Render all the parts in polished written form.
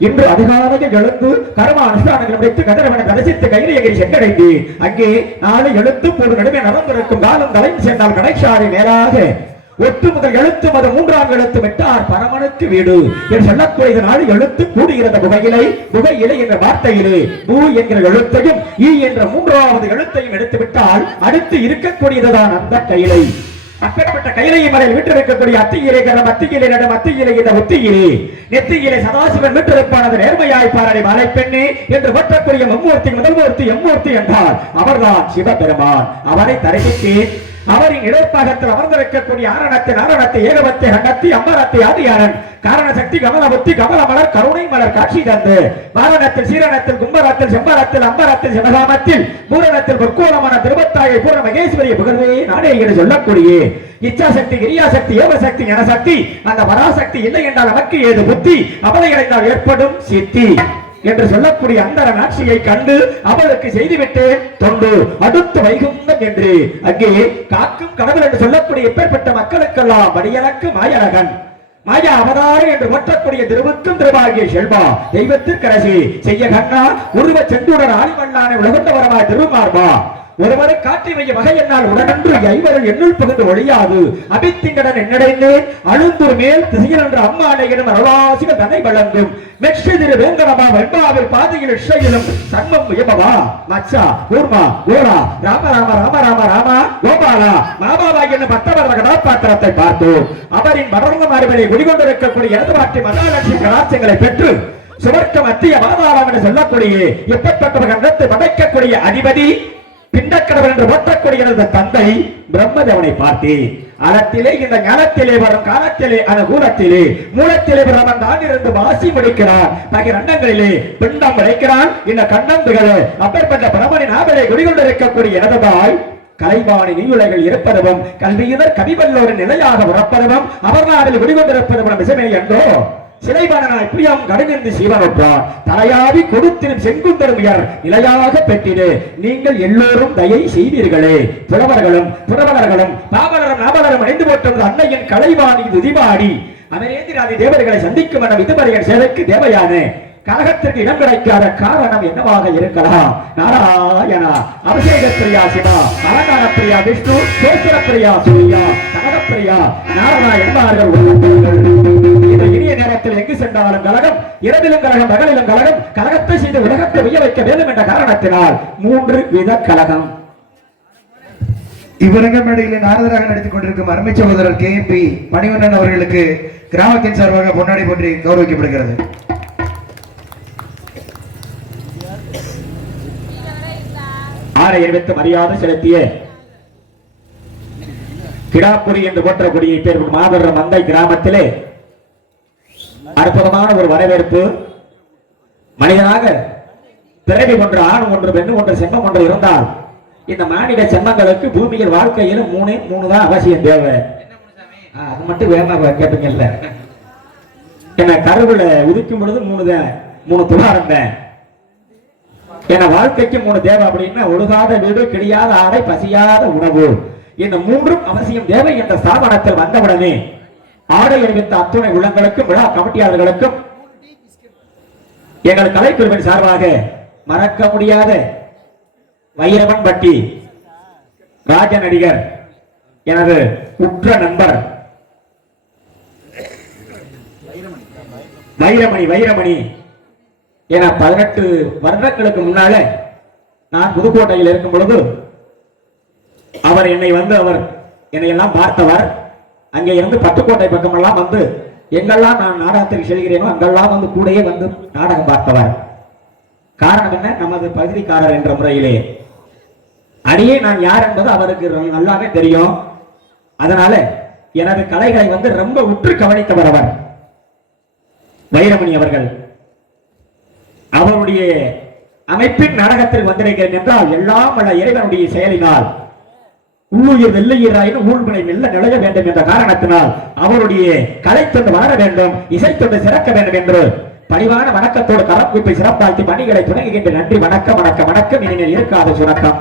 இன்று அதிகாலையில் எழுந்து கர்ம அனுஷ்டானங்களை முடித்து கதிரவனை தரிசித்து கையிலேயே சென்றடைந்து அங்கே நாளை எழுத்து ஒரு நடுவே நடந்திருக்கும் காலம் கலைந்து சென்றால் கடைசாரி மேலாக ஒட்டு முதல் எழுத்து மது மூன்றாம் எழுத்து விட்டார் பரமனுக்கு வீடு என்று சொல்லக்கூடிய நாள் எழுத்து கூடுகிறது புகையிலை என்ற வார்த்தையிலே பூ என்கிற எழுத்தையும் ஈ என்ற மூன்றாவது எழுத்தையும் எடுத்து விட்டால் அடுத்து இருக்கக்கூடியதுதான் அந்த கையிலை. அப்பேற்பட்ட கையிலையும் மலையில் விட்டிருக்கக்கூடிய அத்தியிலே கரம் அத்தியிலே நடம் அத்தியிலே இந்த ஒத்தியிலே நெத்தியிலே சதாசிவன் விட்டிருப்பானது நேர்மையாய் பாரடி மாலை பெண்ணே என்று ஒற்றக்கூடிய மும்மூர்த்தி முதல்மூர்த்தி எம்மூர்த்தி என்றார் அவர்தான் சிவபெருமான். அவரை தரிசித்தேன். அவரின் இடப்பாகத்தில் அமர்ந்திருக்கக்கூடிய ஆரணத்தை ஏகவத்தை கண்டத்தி அம்மரத்தை ஆதியாரன் காரண சக்தி கமலமுத்தி கமலமலர் கருணை மலர் காட்சி தந்து வாரணத்தில் சீரணத்தில் கும்பரத்தில் செம்பரத்தில் அம்பரத்தில் சிவகாமத்தில் பூரணத்தில் பொற்கோலமான திருவத்தாயை பூர்ண மகேஸ்வரிய புகழ்வே நாடே என்று சொல்லக்கூடிய இச்சாசக்தி கிரியாசக்தி ஏவசக்தி ஞானசக்தி அந்த பராசக்தி இல்லை என்றால் நமக்கு ஏது புத்தி அவளை அடைந்தால் ஏற்படும் சித்தி என்று சொல்லக்கூடிய அந்த ஆட்சியை கண்டு அவளுக்கு செய்துவிட்டு தொண்டு அடுத்து வைகுந்தம் என்று அங்கே காக்கும் கடவுள் என்று சொல்லக்கூடிய எப்பேற்பட்ட மக்களுக்கெல்லாம் படியலக்கு மாயழகன் மாயா அவதாறு என்று ஒற்றக்கூடிய திருவுக்கும் திருவாகிய செல்வா தெய்வத்திற்கரசி செய்ய கண்ணா உருவ சென்றுடன் ஆலிமண்ணான உலகந்த வரவாய் திருமார்பா ஒருவரை காட்டி வைய வகை என்னால் உடனன்று ஐவரில் எண்ணுள் பகுந்து ஒழியாது அபித்திங்கடன் என்னடைந்தேன் அழுந்தூர் மேல் திசையில் என்ற அம்மானையிடம் அருளாசிகள் தன்னை வழங்கும் மெக்ஷி திரு வேங்கடமா வெண்பாவில் பாதையில் இஷையிலும் சன்மம் உயபவா மச்சா கூர்மா கோரா ராம ராம ராம ராம ராமா கோபாலா மாபாவா என்னும் பத்தவர கதாபாத்திரத்தை பார்த்தோம். அவரின் மரண அறிவிலை குடிகொண்டிருக்கக்கூடிய இடதுபாட்டி மகாலட்சுமி கடாட்சியங்களை பெற்று சுவர்க்க மத்திய பாதாளம் என்று சொல்லக்கூடிய எப்பப்பட்ட கண்டத்தை படைக்கக்கூடிய அதிபதி பிண்டக்கடவுள் என்று ஓட்டக்கூடிய தந்தை பிரம்மதேவனை பார்த்தேன். அறத்திலே இந்த ஞானத்திலே வரும் காலத்திலே அனுகூலத்திலே மூலத்திலே பிரமன் தான் இருந்து வாசி முடிக்கிறார். பகிரண்டங்களிலே பிண்டம் விளைக்கிறான். இந்த கண்ணந்துகள் அப்பேற்பட்ட பிரமனின் ஆவலை குடிகொண்டிருக்கக்கூடிய எனதுதாய் கலைவாணி நீயுலைகள் இருப்பதும் கல்வியுதர் கவிவல்லோரின் நிலையாக உறப்பதும் அவர் நாடில் குடிகொண்டிருப்பதும் விஷமே என்றோ சிலைபானாய் பிரியம் கடுநின்று சீவனொற்றார் தலையாவி கொடுத்திரும் செங்குந்தரும் உயர் நிலையாக பெற்றிடு நீங்கள் எல்லோரும் தயை செய்வீர்களே. புறவலர்களும் பாவலரும் நாவலரும் அணிந்து போட்டது அன்னையின் கலைவாணி துதிபாடி அமரேந்திராதி தேவர்களை சந்திக்கும் என விதுமரையன் சேவைக்கு தேவையான கழகத்திற்கு இடம் கிடைக்காத காரணம் என்னவாக இருக்கலாம்? நாராயணா அபிஷேக பிரியா சிவா அலங்கார பிரியா விஷ்ணு சேத்திர பிரியா சூர்யா கனகப்பிரியா நாரணா என்பார்கள். இந்த இனிய நேரத்தில் எங்கு சென்றாலும் கழகம், இரவிலும் கழகம், பகலிலும் கழகம், கழகத்தை செய்து உலகத்தை விய வைக்க வேண்டும் என்ற காரணத்தினால் 3 வித கழகம். இவ்வரங்க மேடையில் நாரதராக நடித்துக் கொண்டிருக்கும் அருமை சகோதரர் KMP மணிவண்ணன் அவர்களுக்கு கிராமத்தின் சார்பாக பொன்னாடை போற்றி கௌரவிக்கப்படுகிறது. ஆரை அறிவித்து மரியாதை செலுத்திய கிடாப்புரி என்று போற்றக்கூடிய பேர் மாதர மந்தை கிராமத்திலே அற்புதமான ஒரு வரவேற்பு. மனிதனாக பிறவி ஒன்று ஆண் ஒன்று பெண்ணு ஒன்று செம்மம் ஒன்று இருந்தால் இந்த மாநில செம்மங்களுக்கு பூமியில் வாழ்க்கையில் 3 தான் அவசியம் தேவை. அது மட்டும் வேணா கேட்பீங்கல்ல. என்ன கருவுல உதிக்கும் பொழுது 3 துவாரம் தான். என வாழ்க்கைக்கு 3 தேவை அப்படின்னா ஒழுகாத வீடு, கிழியாத ஆடை, பசியாத உணவு, இந்த 3ம் அவசியம் தேவை என்ற ஸ்தாபனத்தில் வந்தவுடனே ஆடை அறிவித்த அத்துணை உள்ளங்களுக்கும் விழா கமிட்டியாளர்களுக்கும் எங்கள் கலைக்குழுவின் சார்பாக மறக்க முடியாத வைரவன் பட்டி ராஜ நடிகர் எனது உற்ற நண்பர் வைரமணி என 18 வருடங்களுக்கு முன்னால நான் புதுக்கோட்டையில் இருக்கும் பொழுது அவர் என்னை எல்லாம் பார்த்தவர். அங்கே இருந்து பட்டுக்கோட்டை பக்கமெல்லாம் வந்து எங்கெல்லாம் நான் நாடகத்தில் செல்கிறேனோ அங்கெல்லாம் வந்து கூடையே வந்து நாடகம் பார்த்தவர். காரணம் என்ன? நமது பகுதிக்காரர் என்ற முறையிலே அடியே நான் யார் என்பது அவருக்கு நல்லாவே தெரியும். அதனால எனது கலைகளை வந்து ரொம்ப உற்று கவனித்தவர் அவர் வைரமணி அவர்கள். அவருடைய அமைப்பின் நாடகத்தில் வந்திருக்கிறேன் என்றால் எல்லாம் வல்ல இறைவனுடைய செயலினால் உள்ளுயிர் வெள்ளையராயினும் ஊழ்வினை மெல்ல நிலைய வேண்டும் என்ற காரணத்தினால் அவருடைய கலைத்தொண்டு வளர வேண்டும், இசைத்தொண்டு சிறக்க வேண்டும் என்று பணிவான வணக்கத்தோடு கரப்புப்பை சிறப்பாழ்த்தி பணிகளை துணங்குகின்ற நன்றி. வணக்கம் வணக்கம் வணக்கம். இனிமேல் இருக்காத சுணக்கம்.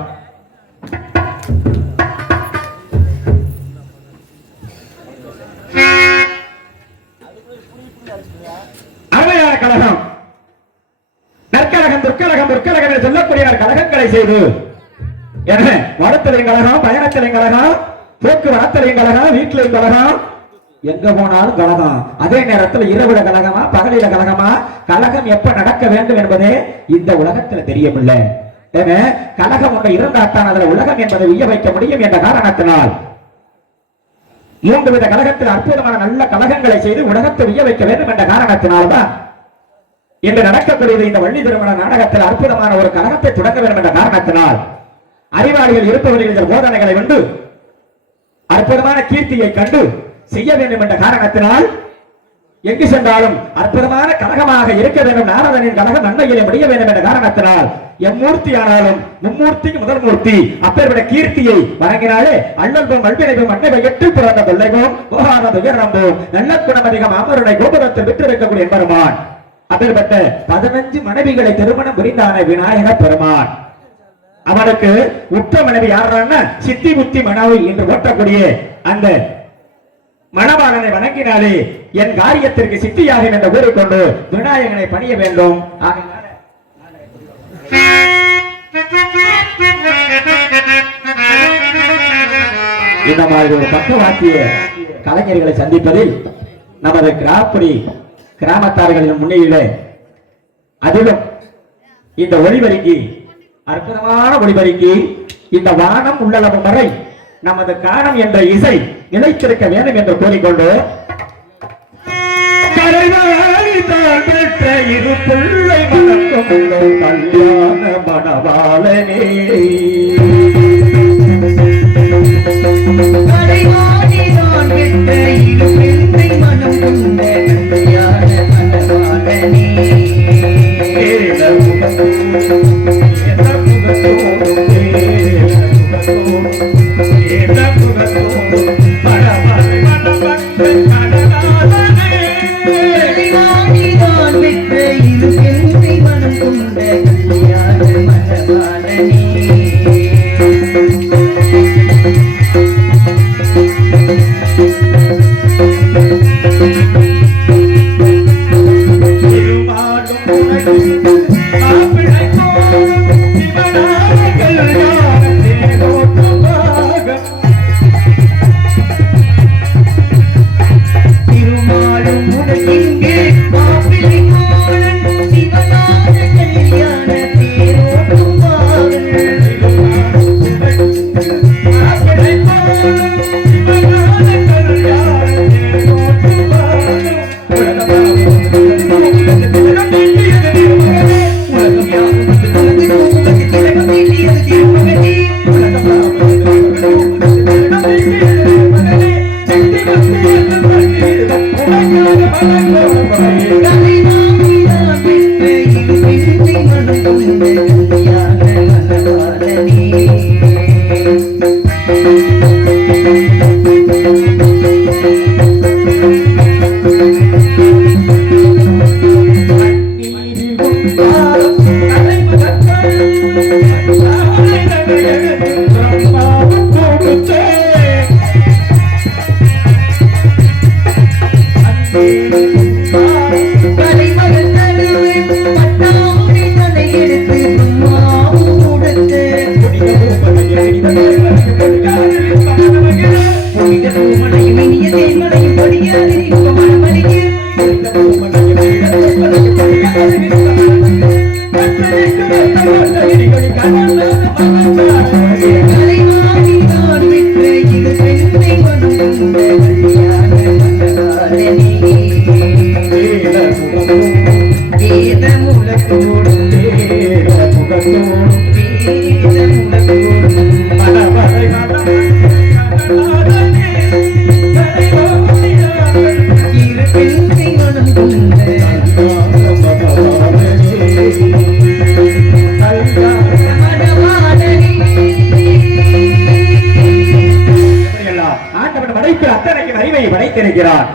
அருமையான கழகம், நற்கழகம், துர்க்கழகம், துர்க்கழகம் என்று சொல்லக்கூடிய கழகங்களை செய்து வரத்திலையும் கழகம், பயணத்திலையும் கழகம், போக்குவரத்திலையும் கழகம், வீட்டிலையும் கழகம், எங்க போனாலும் கழகம். அதே நேரத்தில் இரவுல கழகமா பகலில கழகமா, கழகம் எப்ப நடக்க வேண்டும் என்பதே இந்த உலகத்துல தெரியவில்லை. கழகம் ஒன்று இருந்தால்தான் அதுல உலகம் என்பதை உய்ய வைக்க முடியும் என்ற காரணத்தினால் மூன்று வித கழகத்தில் அற்புதமான நல்ல கழகங்களை செய்து உலகத்தை உய்ய வைக்க வேண்டும் என்ற காரணத்தினால்தான் இன்று நடக்கக்கூடியது இந்த வள்ளி திருமண நாடகத்தில் அற்புதமான ஒரு கழகத்தை தொடங்க வேண்டும் என்ற காரணத்தினால் அறிவாளிகள் இருப்பவர்கள் இந்த போதனைகளை கொண்டு அற்புதமான கீர்த்தியை கண்டு செய்ய வேண்டும் என்ற காரணத்தினால் எங்கு சென்றாலும் அற்புதமான கழகமாக இருக்க வேண்டும். நாரதனின் கழகம் நன்மையிலே முடிய வேண்டும் என்ற காரணத்தினால் எம்மூர்த்தி ஆனாலும் மும்மூர்த்திக்கு முதல் மூர்த்தி அப்பேற்பட்ட கீர்த்தியை வழங்கினாலே அண்ணல்பம் வல்வினைவும் அன்னை எட்டு பிறந்த தொல்லைவோம் போகாத துயரம்போம் நல்ல குணமதிகம் அமருனை கோபுரத்தில் விற்றிருக்கக்கூடிய பெருமான் அப்பேற்பட்ட 15 மனைவிகளை திருமணம் புரிந்தான விநாயக பெருமான். அவனுக்கு உற்ற மனைவி யாருன்னா சித்தி புத்தி மனைவி என்று ஓட்டக்கூடிய அந்த மணவாளனை வணங்கினாலே என் காரியத்திற்கு சித்தியாக என்று கூறிக்கொண்டு விநாயகனை பணிய வேண்டும். இந்த மாதிரி ஒரு பக்கவாக்கிய கலைஞர்களை சந்திப்பதில் நமது கிராப்படி கிராமத்தார்களின் முன்னிலையிலே அதிலும் இந்த ஒளிபெருக்கி அற்புதமான ஒளிபெருக்கி இந்த வானம் உள்ளளவு வரை நமது காணம் என்ற இசை நிலைத்திருக்க வேண்டும் என்று கூறிக்கொண்டு பெற்ற இரு பிள்ளை மணக்கும் கல்யாண மணவாளனே மனம் கொண்ட கல்யாண மணவாளனே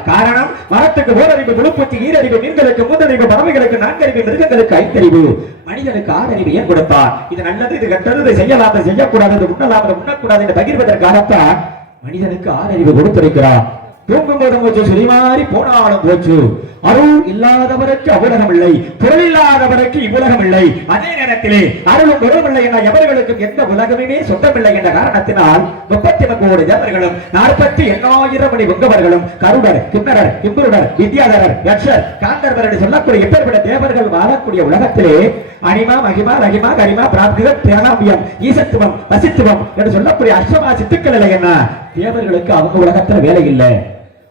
காரணம் மரத்துக்கு ஓரறிவு குழுப்பூச்சி ஈரறிவு மீன்களுக்கு மூன்றறிவு பறவைகளுக்கு நான்கறிவு மிருகங்களுக்கு ஐந்தறிவு மனிதனுக்கு ஆறறிவு ஏன் கொடுத்தார். இது நல்லது இது கெட்டது இதை செய்யலாம் இதை செய்யக்கூடாது உண்ணலாம் இதை உண்ணக்கூடாது என்று பகிர்வதற்காகத்தான் மனிதனுக்கு ஆறறிவு கொடுத்திருக்கிறார். தூங்கும் போது மூச்சு சுரிமாறி போனாலும் போச்சு. அருள் இல்லாதவருக்கு அவ்வுலகம் இல்லை, பொருள் இல்லாதவருக்கு இவ்வுலகம் இல்லை. அதே நேரத்திலே அருளும் பொருளும் இல்லை என்ற எவர்களுக்கும் எந்த உலகமே சொந்தமில்லை என்ற காரணத்தினால் 39 கோடி தேவர்களும் 48,000 மணி உங்கவர்களும் கருடர் கிண்ணரர் கிம்புருடர் வித்யாதரர் யக்ஷர் காந்தர்வர் என்று சொல்லக்கூடிய எப்பேற்பட்ட தேவர்கள் வாழக்கூடிய உலகத்திலே அனிமா மகிமா ரகிமா கரிமா பிராப்திக பிராணாபியம் ஈசத்துவம் வசித்துவம் என்று சொல்லக்கூடிய அஷ்டமா சித்துக்கள் இல்லை என்ன தேவர்களுக்கு அவங்க உலகத்துல வேலை இல்லை.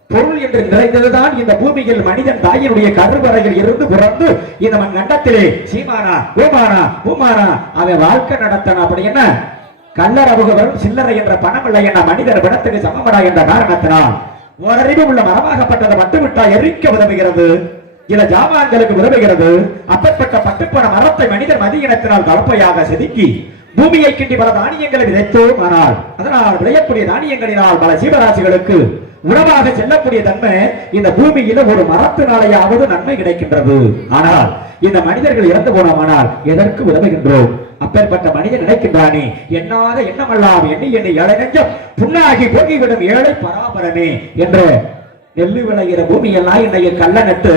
பொருள் என்று நிறைந்ததுதான் இந்த பூமியில் மனிதன் தாயினுடைய கருவறையில் இருந்து பிறந்து இந்த கண்டத்திலே சீமானா பூமானா பூமானா அவன் வாழ்க்கை நடத்தன அப்படி என்ன கல்லறவுக வரும் சில்லறை என்ற பணம் இல்லை என்ற மனிதர் பணத்துக்கு சமமடா என்ற காரணத்தினால் ஓரறிவு உள்ள மரமாகப்பட்டதை மட்டுவிட்டா எரிக்க உதவுகிறது, சில ஜாமான்களுக்கு உதவுகிறது. அப்பற்பட்ட பட்டுப்பன மரத்தை மனிதர் மதியினத்தினால் கலப்பையாக செதுக்கி பூமியை கிண்டி பல தானியங்களை விதைத்தோம். ஆனால் அதனால் விளையக்கூடிய தானியங்களினால் பல ஜீவராசிகளுக்கு உணவாக செல்லக்கூடிய தன்மை இந்த பூமியில ஒரு மரத்தினாலேயாவது நன்மை கிடைக்கின்றது. ஆனால் இந்த மனிதர்கள் இறந்து போனோமானால் எதற்கு உதவுகின்றோம்? அப்பேற்பட்ட மனிதன் நினைக்கின்றானே எண்ணாத எண்ணமல்லாம் எண்ணி எண்ணி ஏழை நெஞ்சம் புண்ணாகி போகிவிடும் ஏழை பராபரமே என்ற நெல்லு விளைகிற பூமி எல்லாம் இன்னைக்கு கல்ல நட்டு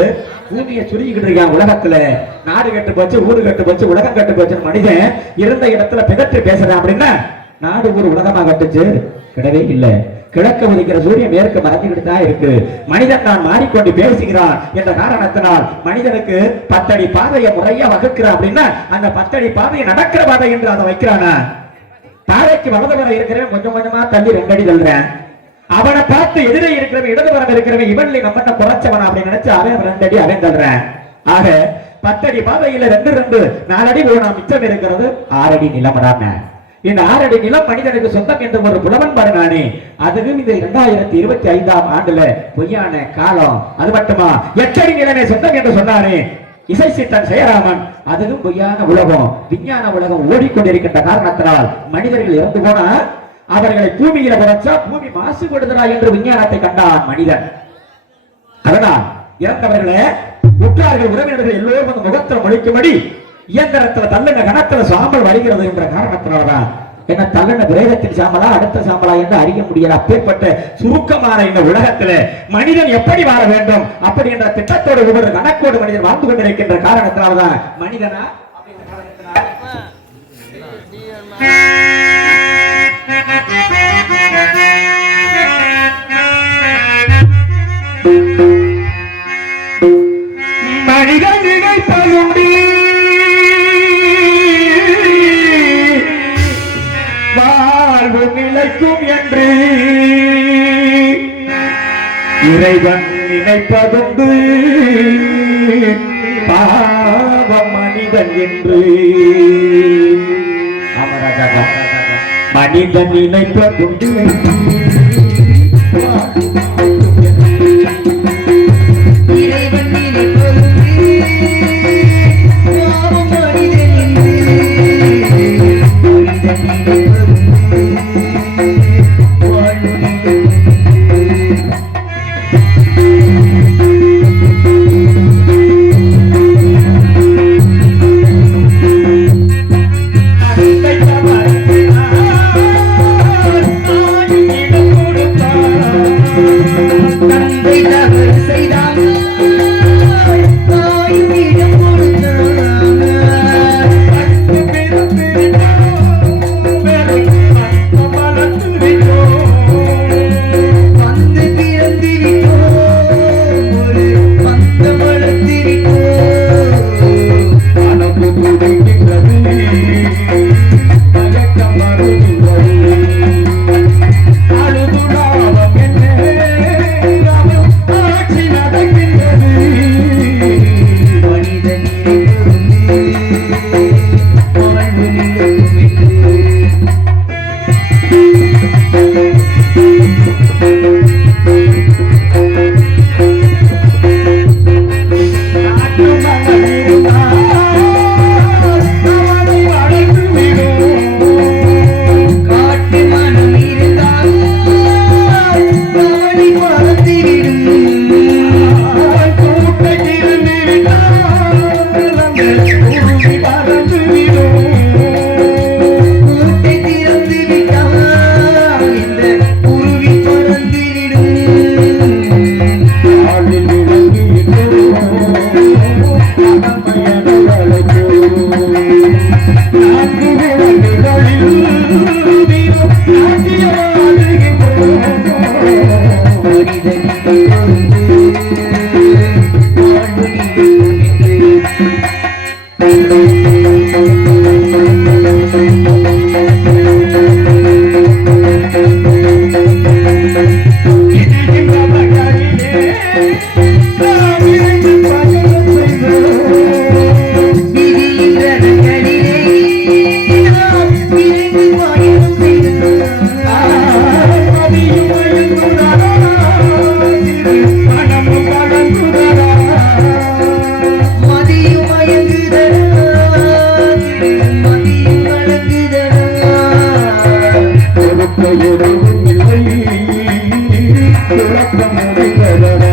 பூமியை சுருகிக்கிட்டு இருக்கான். உலகத்துல நாடு கட்டு போச்சு, ஊரு கட்டு போச்சு, உலகம் கட்டு போச்சுன்னு மனிதன் இருந்த இடத்துல பிதற்றி பேசுறான். அப்படின்னா நாடு ஒரு உலகமா கட்டுச்சு கிடையவே இல்லை. கிழக்க உதிக்கிற சூரியன் மேற்கு மறைஞ்சுக்கிட்டு தான் இருக்கு. மனிதன் தான் மாறிக்கொண்டு பேசுகிறான் என்ற காரணத்தினால் மனிதனுக்கு 10 அடி பாதையை முறையா வகுக்கிறான். அப்படின்னா அந்த 10 அடி பாதையை நடக்கிற பாதை என்று அதை வைக்கிறானா? பாதைக்கு வலது வர இருக்கிறவன் கொஞ்சம் கொஞ்சமா தள்ளி 2 அடி தள்ளுறேன். அவனை பார்த்து எதிரே இருக்கிறவன் இடது வரம் இருக்கிறவன் இவன்ல நம்ம குறைச்சவன் அப்படின்னு நினைச்சு அவன் 2 அடி அவன் தள்ளுறேன். ஆக 10 அடி பாதையில 2 4 அடி போனா மிச்சம் இருக்கிறது 6 அடி நிலமடாம. இந்த 6 அடி நிலம் மனிதனுக்கு சொந்தம் என்று ஒரு புலவன் பாருனானே, அதுவும் இந்த 2025ஆம் ஆண்டுல பொய்யான காலம். அது மட்டுமா 8 அடி நிலமே சொந்தம் என்று சொன்னானே இசை சித்தன் ஜெயராமன், அதுவும் பொய்யான உலகம். விஞ்ஞான உலகம் ஓடிக்கொண்டிருக்கின்ற காரணத்தினால் மனிதர்கள் இறந்து போனா அவர்களை பூமியில புறச்சா பூமி மாசுபடுதா என்று விஞ்ஞானத்தை கண்டான் மனிதன். அதனால் இறந்தவர்களே உற்றார்கள் உறவினர்கள் எல்லோரும் அந்த முகத்தில் மொழிக்கும்படி இயந்திரத்துல தள்ளுங்க கணத்துல சாம்பல் வருகிறது என்ற காரணத்தினால்தான் என்ன தள்ளுன பிரேதத்தின் சாம்பலா அடுத்த சாம்பலா என்று அறிய முடியல. அப்பேற்பட்ட சுருக்கமான இந்த உலகத்துல மனிதன் எப்படி வாழ வேண்டும் அப்படி என்ற திட்டத்தோடு ஒவ்வொரு கணக்கோடு மனிதன் வாழ்ந்து கொண்டிருக்கின்ற காரணத்தினால்தான் மனிதனா மனிதன் நினைப்பதுண்டி வாழ்வு நிலைக்கும் என்று இறைவன் நினைப்பதுண்டு பாவம் மனிதன் என்று. மனிதன் நினைப்பதுண்டு Thank you. முடிவும் இல்லை குழப்பம் முடிந்ததடா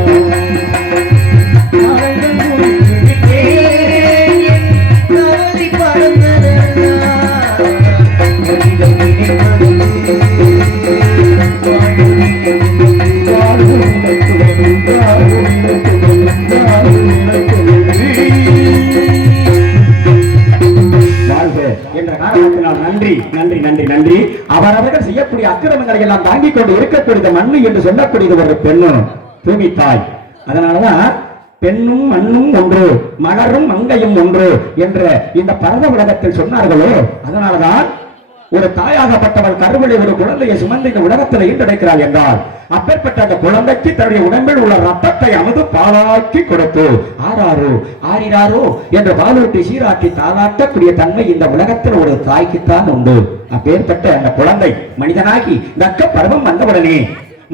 நன்றி நன்றி நன்றி நன்றி. அவரவர்கள் செய்யக்கூடிய அக்கிரமங்களை எல்லாம் தாங்கிக் கொண்டு இருக்கக்கூடியது மண்ணு என்று சொல்லக்கூடியது ஒரு பெண்ணும் பூமி தாய். அதனாலதான் பெண்ணும் மண்ணும் ஒன்று மலரும் மங்கையும் ஒன்று என்ற இந்த பரத உலகத்தில் சொன்னார்களோ. அதனாலதான் ஒரு தாயாகப்பட்டவள் கருவிலை ஒரு குழந்தையை சுமந்து இந்த உலகத்தில் ஈண்டெடுக்கிறாள் என்றால் அப்பேற்பட்ட அந்த குழந்தைக்கு தன்னுடைய உடம்பில் உள்ள ரத்தத்தை அமுது பாலாக்கி கொடுத்து ஆறிராரோ என்று பாலூட்டி சீராட்டி தாளாட்டக்கூடிய தன்மை இந்த உலகத்தில் ஒரு தாய்க்குத்தான் உண்டு. அப்பேற்பட்ட அந்த குழந்தை மனிதனாகி தக்க பருவம் வந்தவுடனே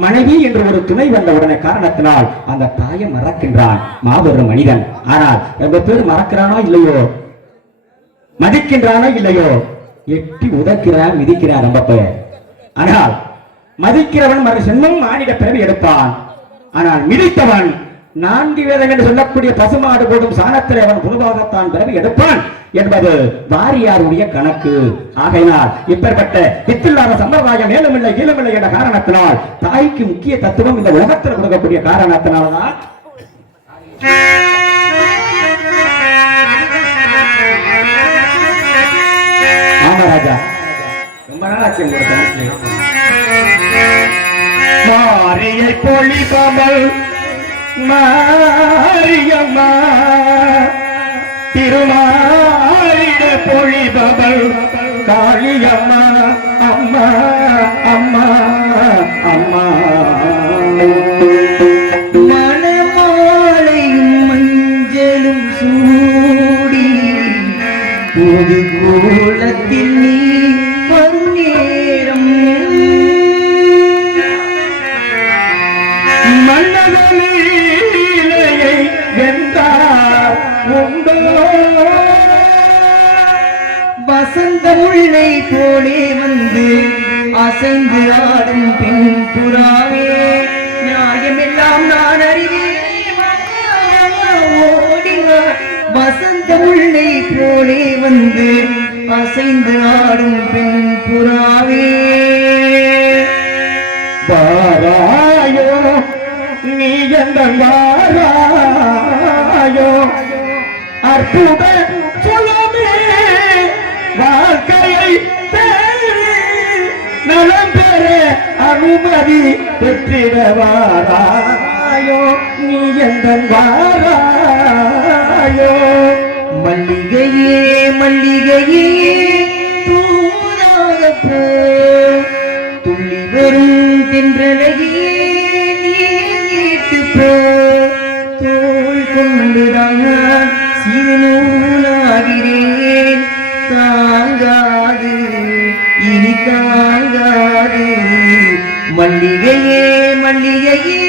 மனைவி என்று ஒரு துணை வந்தவுடனே காரணத்தினால் அந்த தாயை மறக்கின்றான் மாபெரும் மனிதன். ஆனால் ரொம்ப பேர் மறக்கிறானோ இல்லையோ, மதிக்கின்றானோ இல்லையோ, எட்டி உதைக்கிறான் மிதிக்கிறான் ரொம்ப பேர். ஆனால் மதிக்கிறவன் மறு சென்மம் மானிட பிறவி எடுப்பான். ஆனால் மிதித்தவன் 4 வேதம் என்று சொல்லக்கூடிய பசுமாடு போடும் சாணத்தில் அவன் புதுவாகத்தான் பிறவி எடுப்பான் என்பது வாரியாருடைய கணக்கு. ஆகையினால் இப்பேற்பட்ட வித்தில்லாத சம்பிரதாயம் மேலுமில்லை கீழுமில்லை என்ற காரணத்தினால் தாய்க்கு முக்கிய தத்துவம் இந்த உலகத்தில் கொடுக்கக்கூடிய காரணத்தினால்தான் ராஜா ரொம்ப நாளாச்சு மாரியை பொழிபவள் மாரியம்மா திருமாரிட பொழிபவள் காளியம்மா அம்மா அம்மா அம்மா மணமாலையும் மஞ்சளும் சூடி புது கோலத்தில் நீ நேரம் மன்னதலீலையை வென்றார் உண்டோ வசந்த முல்லை போலே வந்து அசைந்து ஆடும் பெண் புறாவே நியாயமெல்லாம் நான் அறிவேன் ஓடினார் வசந்த முல்லை போலே வந்து அசைந்து ஆடும் பெண் புறாவே வாராயோ நீ எந்த வாராயோ அற்புத சுலமே வாழ்க்கையை நலம் பெற அனுமதி பெற்றிட வாராயோ நீ எந்த வாராயோ மல்லிகையே மல்லிகையே தூதாக போ துள்ளி வரும் தென்றலையே நீட்டு போ தோள் கொண்டுதான் சீனூலாகிறேன் தாங்காது இனி தாங்காது மல்லிகையே மல்லிகையே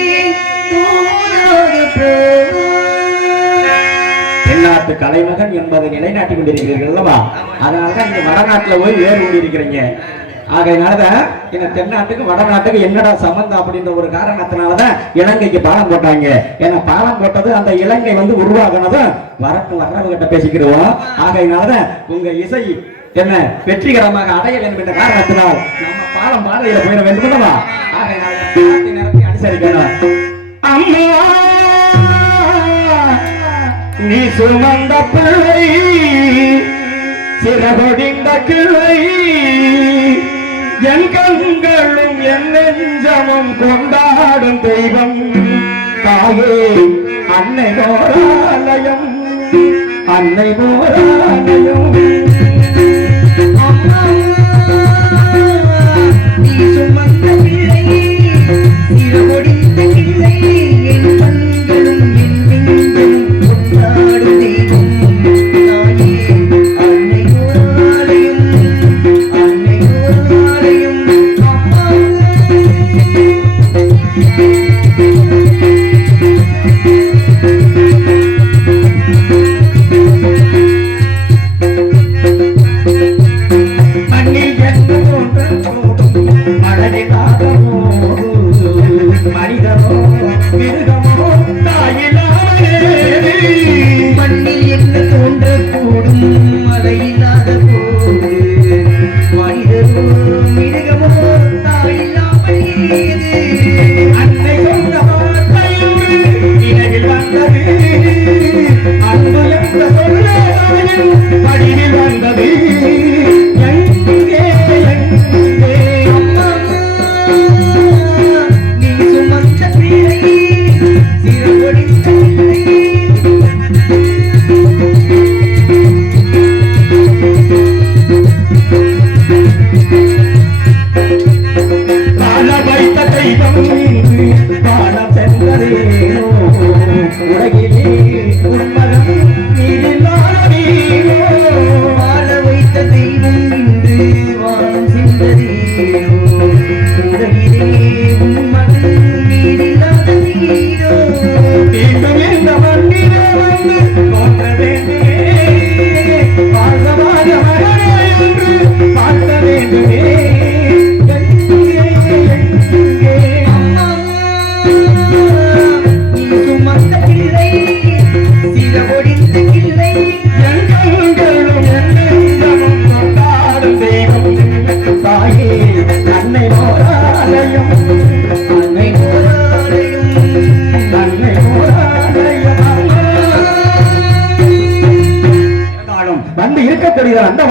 தூதாக போ. தென்னாட்டு கலைமகன் என்பதை நிலைநாட்டிக் கொண்டிருக்கிறீர்கள் அல்லவா? அதனாலதான் நீங்க வடநாட்டுல போய் வேறு ஊடி இருக்கிறீங்க. ஆகையினாலதான் இந்த தென்னாட்டுக்கு வடநாட்டுக்கு என்னடா சம்பந்தம் அப்படின்ற ஒரு காரணத்தினாலதான் இலங்கைக்கு பாலம் போட்டாங்க. ஏன்னா பாலம் போட்டது அந்த இலங்கை உருவாகினதும் வர்றவங்கிட்ட பேசிக்கிறோம். ஆகையினாலதான் உங்க இசை என்ன வெற்றிகரமாக அடைய வேண்டும் என்ற காரணத்தினால் நம்ம பாலம் பாதையில போயிட வேண்டும் அல்லவா? ஆகையினால அனுசரிக்கணும். அம்மா நீ சுமந்த பிள்ளை சிறகொடிந்த கிளை என் கண்களும் என் நெஞ்சமும் கொண்டாடும் தெய்வம் தாயே அன்னை போராலயம் அன்னை போராலயம் நீ சுமந்த பிள்ளை சிறகொடிந்த கிளை என் கண்களும் என் நெஞ்சமும் கொண்டாடும் தெய்வம்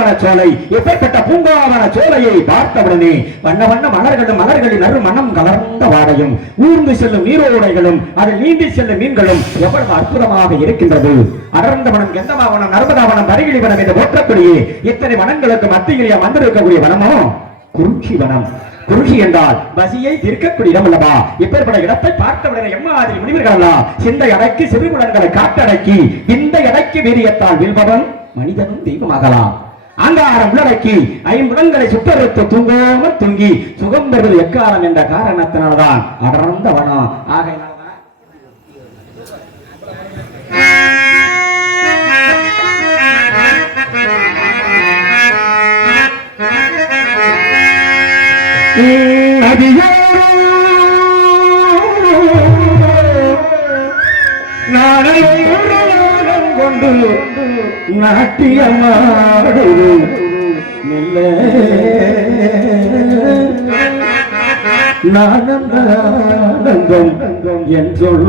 பூங்காவன சோலை. எப்பேற்பட்ட பூங்காவன சோலையை பார்த்தவுடனே வண்ண வண்ண மலர்களின் அரு மனம் கலர்ந்த வாடையும் ஊர்ந்து செல்லும் நீரோடைகளும் அதில் நீந்தி செல்லும் மீன்களும் எவ்வளவு அற்புதமாக இருக்கின்றது. அடர்ந்த வனம், கெந்தமாவனம், நர்மதாவனம், பரிகிழி வனம் என்று போற்றக்கூடிய இத்தனை வனங்களுக்கு மத்தியிலே வந்திருக்கக்கூடிய வனமோ குறிஞ்சி வனம். குறிஞ்சி என்றால் பசியை தீர்க்கக்கூடிய இடம் அல்லவா? இப்பேற்பட்ட இடத்தை பார்த்தவுடனே எம்மாதிரி முனிவர்கள் சிந்தை அடக்கி சிறுகுலன்களை காட்டடக்கி இந்த எடைக்கு வீரியத்தால் வீழ்பவன் மனிதனும் தெய்வமாகலாம். அங்காரம் உள்ளடக்கி ஐம்புலன்களை சுட்டறுத்து தூங்காமல் தூங்கி சுகம் பெறுவது எக்காலம் என்ற காரணத்தினால்தான் அடர்ந்த வனம். ஆகையினால்தான் கொண்டு நாட்டியமாடு மெல்ல நானந்தம் என் சொல்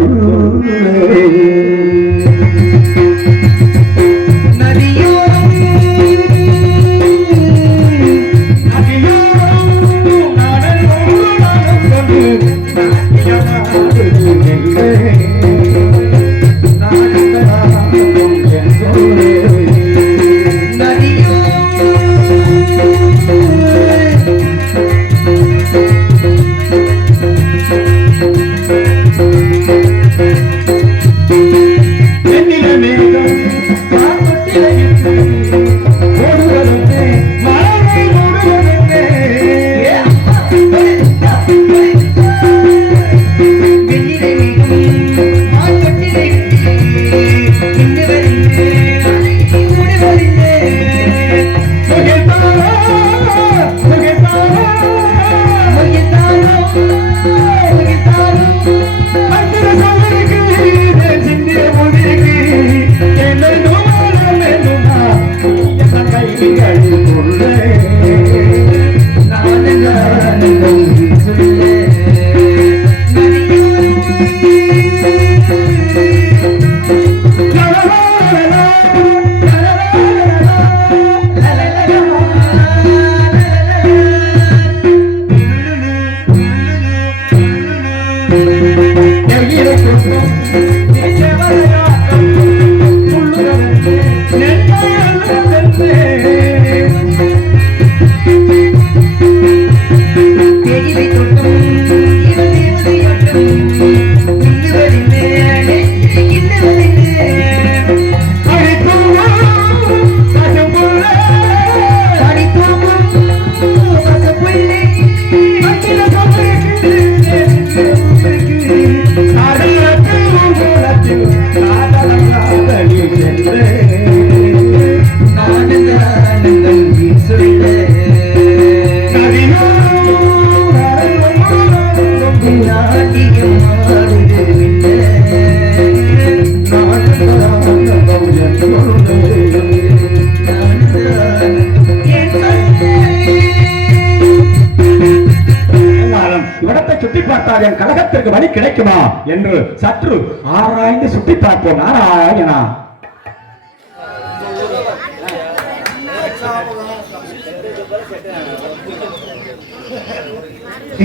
சுட்டி பார்த்தால் என் கழகத்திற்கு வழி கிடைக்குமா என்று சற்று ஆராய்ந்து சுட்டி பார்ப்போம். நாராயணா.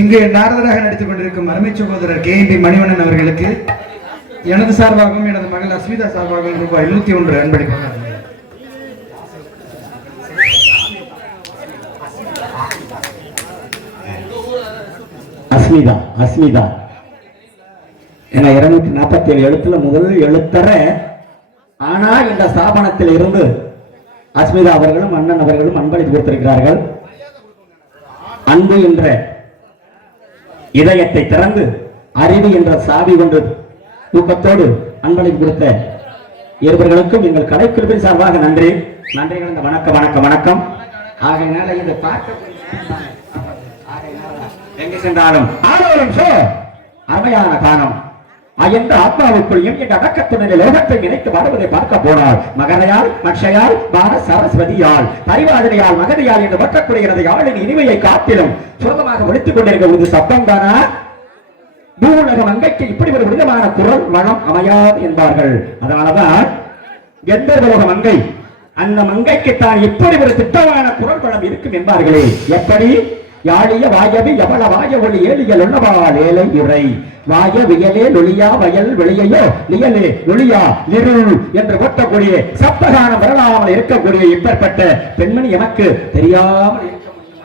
இங்கு நாரதராக நடித்துக் கொண்டிருக்கும் அருமை சகோதரர் KMP மணிவண்ணன் அவர்களுக்கு எனது சார்பாகவும் எனது மகள் அஸ்மிதா சார்பாகவும் ரூபாய் 701 அன்பளிப்பாக. அஸ்மிதா என 247 எழுத்துல முதல் எழுத்தர. ஆனா இந்த ஸ்தாபனத்தில் இருந்து அஸ்மிதா அவர்களும் அண்ணன் அவர்களும் அன்பளிப்பு கொடுத்திருக்கிறார்கள். அன்பு என்ற இதயத்தை திறந்து அறிவு என்ற சாவி கொண்டு தூக்கத்தோடு அன்பளிப்பு கொடுத்த இருவர்களுக்கும் எங்கள் கலைக்குழுவின் சார்பாக நன்றி நன்றி கலந்த வணக்கம் வணக்கம் வணக்கம். ஆகையினால இதை பார்க்க எங்கே சென்றாலும் அருமையான காலம் என்ற ஆத்மாவுக்குள்ளும் என்ற அடக்கத்துடனே லோகத்தை நினைத்து வருவதை பார்க்க போனால் மகரையால் மக்ஷயால் பார சரஸ்வதியால் பரிவாதிரியால் மகதியால் என்று பற்றக்கூடியது யாழின் இனிமையை காட்டிலும் சுலபமாக ஒழித்துக் கொண்டிருக்க ஒரு சப்தம் தானா? பூவுலகம் அங்கைக்கு இப்படி ஒரு விதமான குரல் வளம் அமையாது என்பார்கள். அதனாலதான் எந்த உலகம் அங்கை அந்த மங்கைக்குத்தான் இப்படி ஒரு திட்டமான குரல் வளம் இருக்கும் என்பார்களே. எப்படி? யாழிய வாயவி எவள வாய ஒளி ஏழியல் உள்ளவாள் ஏலை இறை வாய வியலே நொழியா வயல் வெளியையோ நியலே நொழியா இருள் என்று ஓட்டக்கூடிய சப்தகானம் வரலாமல் இருக்கக்கூடிய இப்பேற்பட்ட பெண்மணி எமக்கு தெரியாமல் இருக்க முடியுமா?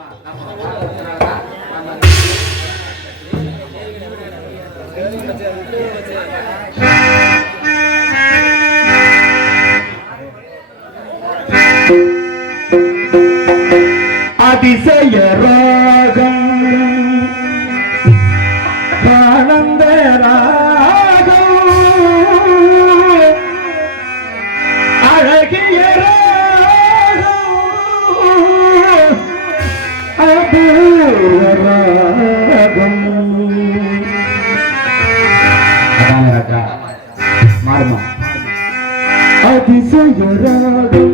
அதிசய ராகம் ஆனந்த ராகம் அழகிய ராகம் அபூர்வ ராகம். மாறுமா? அதிசய ராகம்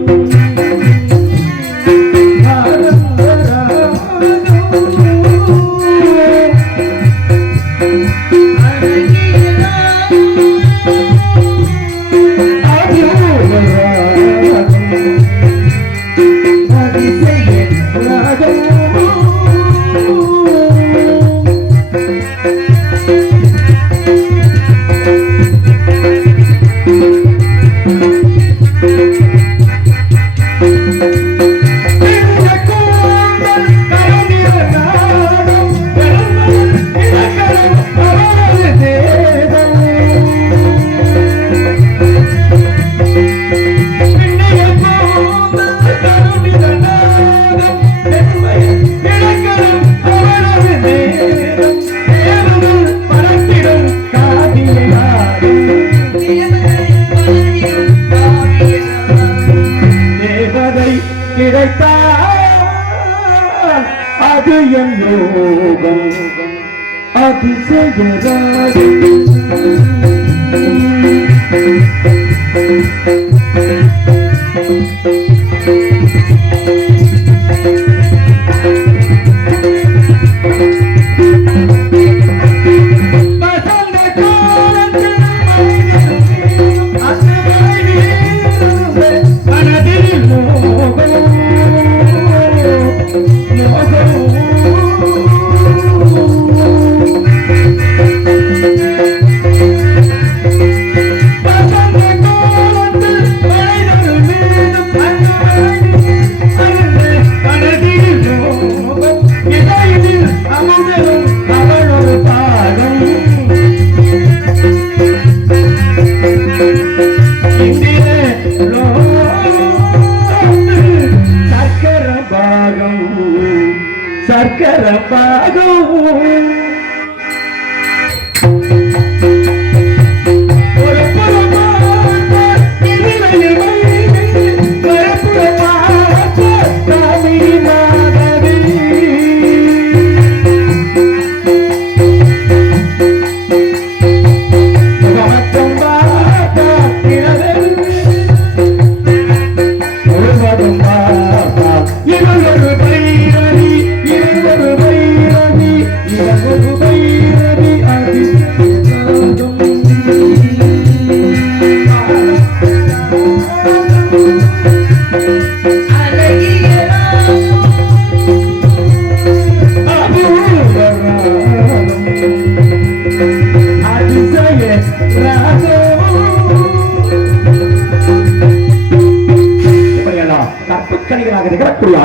அது என் யோகம் சர்க்கர பாகம்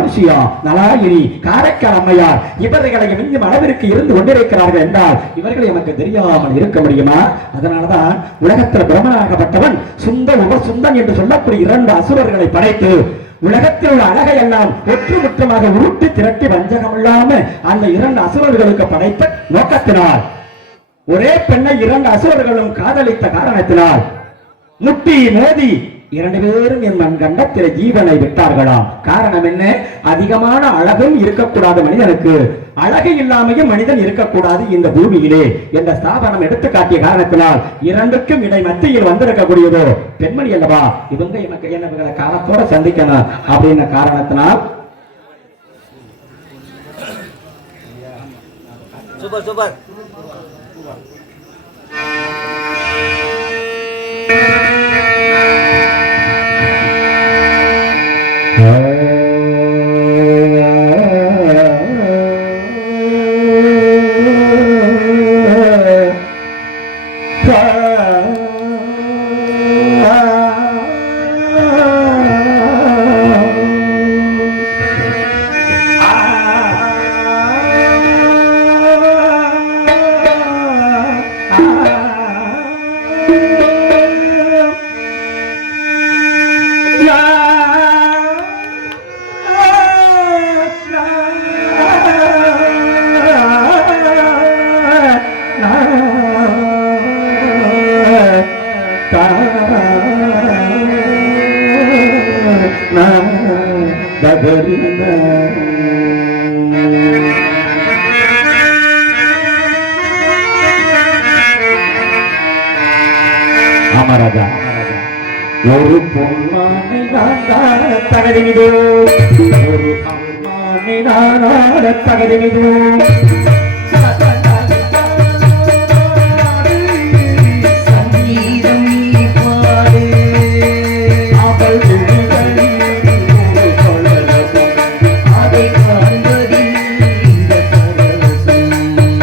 அனுசியா நலாயினி காரைக்கால் அம்மையார் இவர்களை மிஞ்சும் அளவிற்கு இருந்து கொண்டிருக்கிறார்கள் என்றால் இவர்கள் எனக்கு தெரியாமல் இருக்க முடியுமா? அதனாலதான் உலகத்தில் பிரம்மனாகப்பட்டவன் சுந்த உபசுந்தன் என்று சொல்லக்கூடிய 2 அசுரர்களை படைத்து உலகத்தில் உள்ள அழகை எல்லாம் ஒற்றுமுற்றமாக உருட்டி திரட்டி வஞ்சகம் இல்லாம அந்த 2 அசுரர்களுக்கு படைத்த நோக்கத்தினால் ஒரே பெண்ணை 2 அசுரர்களும் காதலித்த காரணத்தினால் முட்டி மோதி 2 பேரும் என் கண்டத்தில ஜீவனை விட்டார்களாம். காரணம் என்ன? அதிகமான அழகும் இருக்கக்கூடாது மனிதனுக்கு, அழகு இல்லாமையும் மனிதன் இருக்கக்கூடாது இந்த பூமியிலே என்ற ஸ்தாபனம் எடுத்து காட்டிய காரணத்தினால் 2க்கும் இடை மத்தியில் வந்திருக்கக்கூடியதோ பெண்மணி அல்லவா. இவங்க எனக்கு என்ன காலத்தோட சந்திக்கணும் அப்படின்ற காரணத்தினால் சூப்பர் சூப்பர் ஒரு பொன்மானை நான் காண தகதினிதோ ஒரு அம்மானை நான் ஆட தகதினிதோ சங்கீதம் நீ பாடு அவள் அதை காண்பதில் இந்த பரவசம்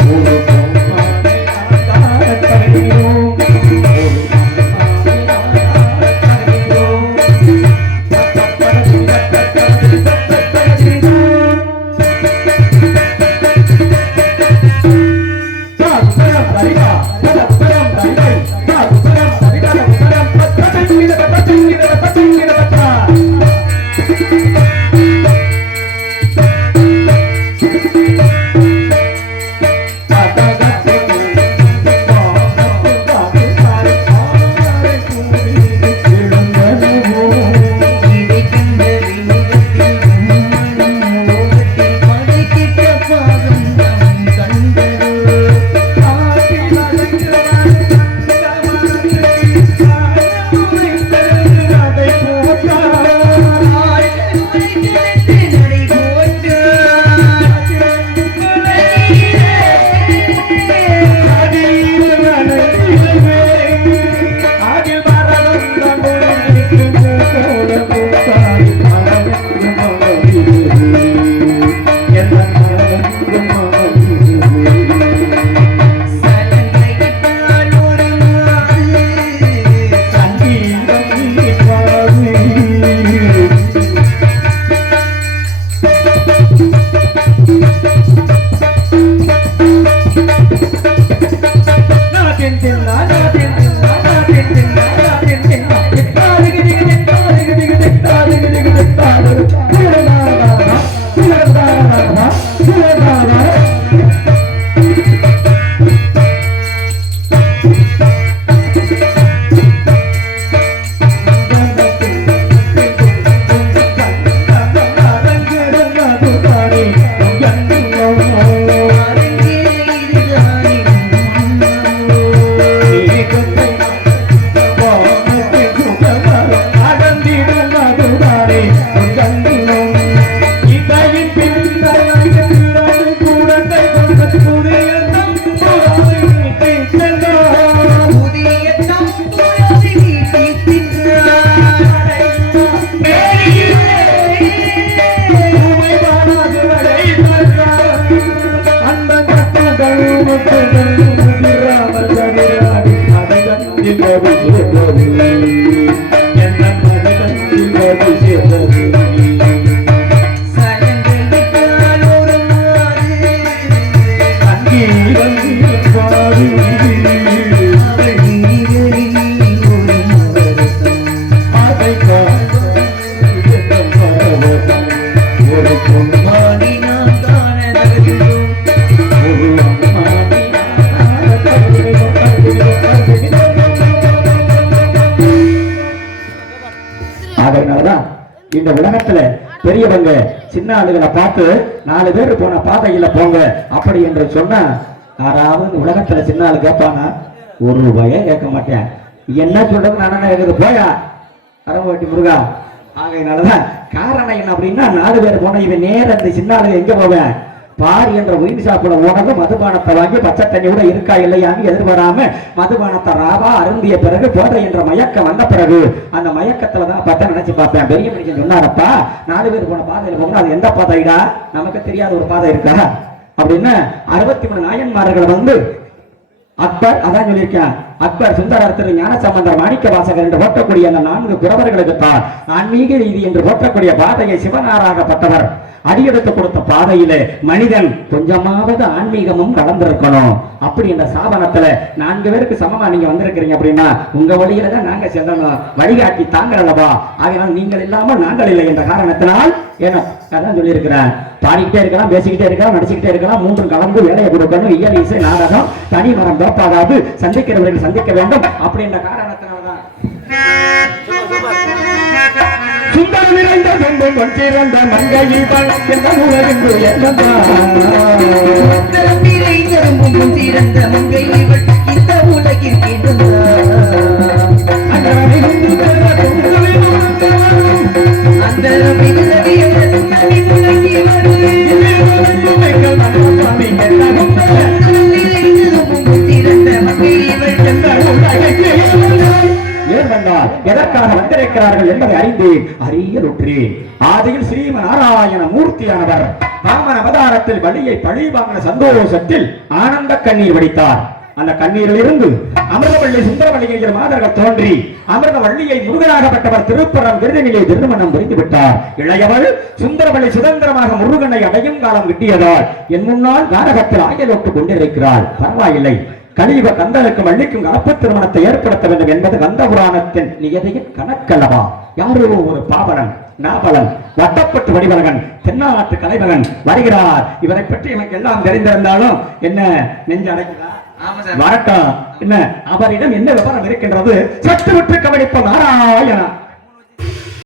ஒரு பொன்மானை நான் காண தகதினிதோ இதை கண்ட விமுகத்தில் உம்மனம் மோகத்தில் படைக்கிட்ட பாகம் நாம் கண்டதோ நடை சலங்கையிட்டால் ஒரு நாள் சலங்கையிட்டால் ஒரு நாள் அவள் நீரில் ஒரு மரசம் ஒரு பொன்மானை பாடி நாம் காண தகுதியோம் அதனாலதான் இந்த உலகத்துல பெரியவங்க சின்ன ஆளுகளை பார்த்து 4 பேர் போன பாதையில போங்க அப்படி என்று சொன்னா யாராவது இந்த உலகத்துல சின்ன ஆளு கேட்பானா ஒரு ரூபாயே கேட்க மாட்டேன் என்ன சொல்றது நானே இருக்குது போயா அரங்கோட்டி முருகா ஆகையினாலதான் காரணம் என்ன அப்படின்னா 4 பேர் போன இவன் நேர இந்த சின்ன ஆளுங்க எங்க போவேன் பார் என்ற ஒயின் ஷாப்புல உணர்ந்து மதுபானத்தை வாங்கி பச்சை தண்ணி கூட இருக்கா இல்லையான்னு எதிர்பாராம மதுபானத்தை ராவா அருந்திய பிறகு போதை என்ற மயக்கம் வந்த பிறகு அந்த மயக்கத்துலதான் பார்த்தா நினைச்சு பார்ப்பேன் பெரிய மனுஷன் சொன்னாரப்பா 4 பேர் போன பாதையில போகணும் அது எந்த பாதைடா நமக்கு தெரியாத ஒரு பாதை இருக்கா அப்படின்னு 63 நாயன்மார்கள் வந்து அக்பர் அதான் சொல்லியிருக்கேன் அக்பர் சுந்தரர் திரு ஞானசம்பந்தர் மாணிக்க வாசகர் என்று போற்றக்கூடிய அந்த 4 குறவர்களுக்கு தான் ஆன்மீக ரீதி என்று போற்றக்கூடிய பாதையை சிவனாராகப்பட்டவர் அடியெடுத்து கொடுத்த பாதையிலே மனிதன் கொஞ்சமாவது ஆன்மீகமும் கலந்திருக்கணும் அப்படி என்ற சாபனத்துல 4 பேருக்கு சமமா நீங்க வந்திருக்கிறீங்க அப்படின்னா உங்க வழியில தான் நாங்க செல்லணும் வழிகாட்டி தாங்கலவா ஆகையால் நீங்கள் இல்லாமல் நாங்கள் இல்லை என்ற காரணத்தினால் ஏன்னா அதான் சொல்லியிருக்கிறேன் பாடிக்கிட்டே இருக்கலாம் பேசிக்கிட்டே இருக்கலாம் நடிச்சுக்கிட்டே இருக்கலாம் 3 கலந்து வேலையை கொடுக்கணும் இயல் இசை நாடகம் தனி மரம் தோப்பாகாது சந்திக்கிறவர்கள் சந்திக்க வேண்டும் அப்படி என்ற காரணத்தினால்தான் சுந்தரம் நிறைந்த சொந்தம் கொண்டிருந்த மங்கையில் எந்த உலகின்று சுந்தரம் நிறைந்தரும் சிறந்த மங்கை இவள் இந்த உலகிற்கு எதற்காக வந்திருக்கிறார்கள் என்பதை அறிந்தேன், அறியலுற்றேன். ஆதியில் ஸ்ரீம நாராயண மூர்த்தியானவர் வாமன அவதாரத்தில் வலியை பழி வாங்கின சந்தோஷத்தில் ஆனந்த கண்ணீர் வடித்தார். அந்த கண்ணீரில் இருந்து அமிர்தவள்ளி சுந்தரவள்ளி என்கிற மாதர்கள் தோன்றி அமிர்தவள்ளியை முருகனாகப்பட்டவர் திருப்பரம் விருதினிலே திருமணம் புரிந்து விட்டார். இளையவள் சுந்தரவள்ளி சுதந்திரமாக முருகனை அடையும் காலம் கிட்டியதால் என் முன்னால் காரகத்தில் ஆயலோட்டு கொண்டிருக்கிறாள். பரவாயில்லை, கலியுக கந்தனுக்கும் வள்ளிக்கும் கலப்பு திருமணத்தை ஏற்படுத்த வேண்டும் என்பது கந்த புராணத்தின் நியதியின் கணக்கல்லவா? யாரோ ஒரு பாவலன் நாவலன் வட்டப்பட்டு வடிவலகன் தென்னாட்டு கலைமகன் வருகிறார். இவரை பற்றி எனக்கு எல்லாம் தெரிந்திருந்தாலும் என்ன நெஞ்சு அடைக்கிறார்? வரட்டும். என்ன அவரிடம் என்ன விவரம் இருக்கின்றது? சற்று விட்டு கவனிப்போம். நாராயணா